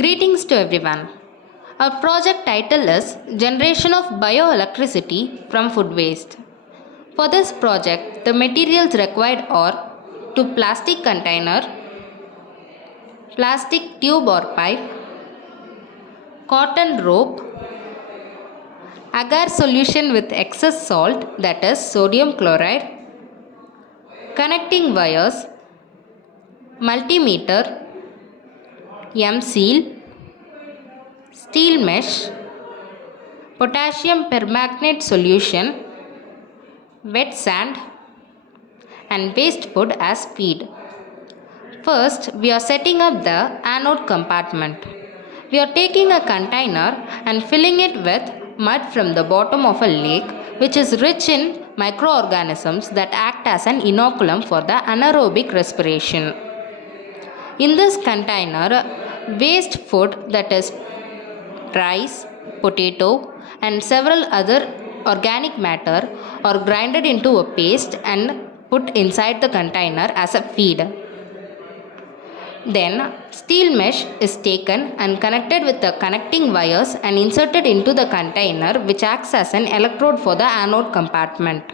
Greetings to everyone. Our project title is Generation of Bioelectricity from Food Waste. For this project, the materials required are 2 plastic container, plastic tube or pipe, cotton rope, agar solution with excess salt, that is sodium chloride, connecting wires, multimeter, M-seal, steel mesh, potassium permanganate solution, wet sand, and waste food as feed. First, we are setting up the anode compartment. We are taking a container and filling it with mud from the bottom of a lake, which is rich in microorganisms that act as an inoculum for the anaerobic respiration. In this container, waste food, that is rice, potato, and several other organic matter are grinded into a paste and put inside the container as a feed. Then steel mesh is taken and connected with the connecting wires and inserted into the container, which acts as an electrode for the anode compartment.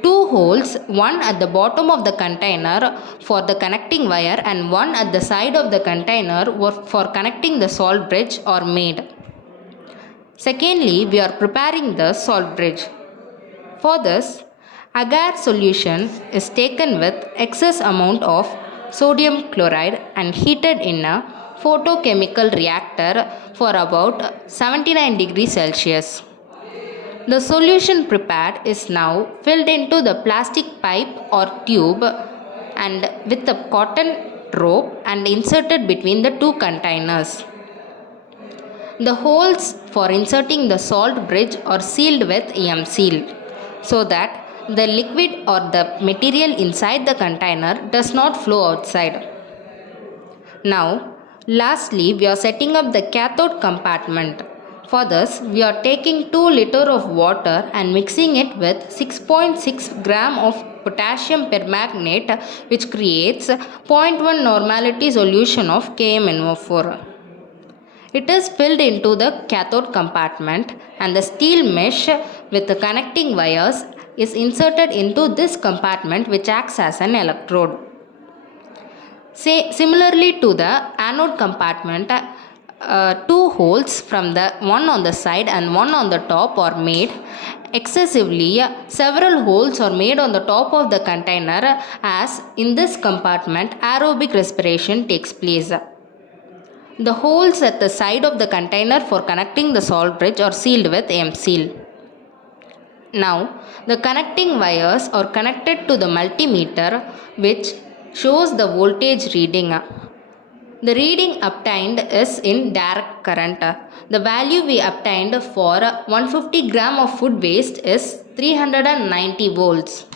2 holes, one at the bottom of the container for the connecting wire and one at the side of the container for connecting the salt bridge, are made. Secondly, we are preparing the salt bridge. For this, agar solution is taken with excess amount of sodium chloride and heated in a photochemical reactor for about 79 degrees Celsius. The solution prepared is now filled into the plastic pipe or tube and with a cotton rope and inserted between the 2 containers. The holes for inserting the salt bridge are sealed with M-seal so that the liquid or the material inside the container does not flow outside. Now, lastly, we are setting up the cathode compartment. For this, we are taking 2 liters of water and mixing it with 6.6 gram of potassium permanganate, which creates 0.1 normality solution of KMnO4. It is filled into the cathode compartment and the steel mesh with the connecting wires is inserted into this compartment, which acts as an electrode. Similarly to the anode compartment, 2 holes from the one on the side and one on the top are made. Excessively, several holes are made on the top of the container, as in this compartment aerobic respiration takes place. The holes at the side of the container for connecting the salt bridge are sealed with M-seal. Now, the connecting wires are connected to the multimeter, which shows the voltage reading. The reading obtained is in direct current. The value we obtained for 150 gram of food waste is 390 volts.